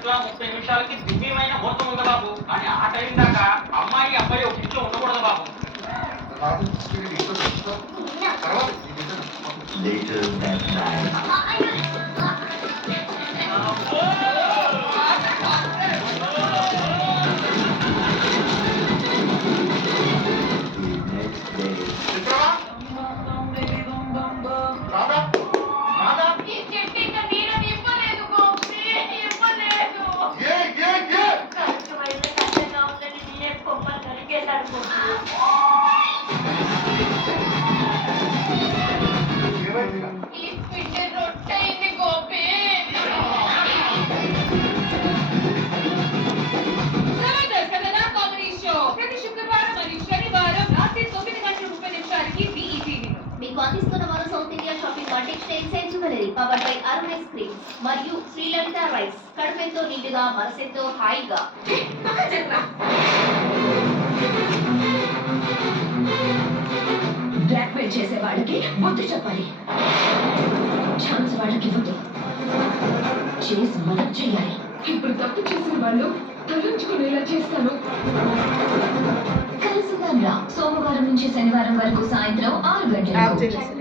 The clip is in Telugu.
గంటల 30 నిమిషాలకి దివ్యమైన ముహూర్తం ఉంది బాబు. కానీ ఆ టైం దాకా అమ్మాయి అబ్బాయి ఒక ఇంట్లో ఉండకూడదు బాబు. Later that night. The next day. మీకు అందిస్తున్న మరో south India shopping mall textiles and jewellery powered by Arun ice creams మరియు శ్రీలంక రైస్. కడుపెంతో నిండుగా మనసెంతో హాయిగా. బ్లాక్ మెయిల్ చేసే వాళ్ళకి బుద్ధి చెప్పాలి. ఛాన్స్ వాళ్ళకి ఇవ్వదు, చేసి మనం చేయాలి. ఇప్పుడు తప్పు చేసిన వాళ్ళు తలంచుకునేలా చేస్తాను. కలుసుకుందాం రా, సోమవారం నుంచి శనివారం వరకు సాయంత్రం 6 గంటలకు.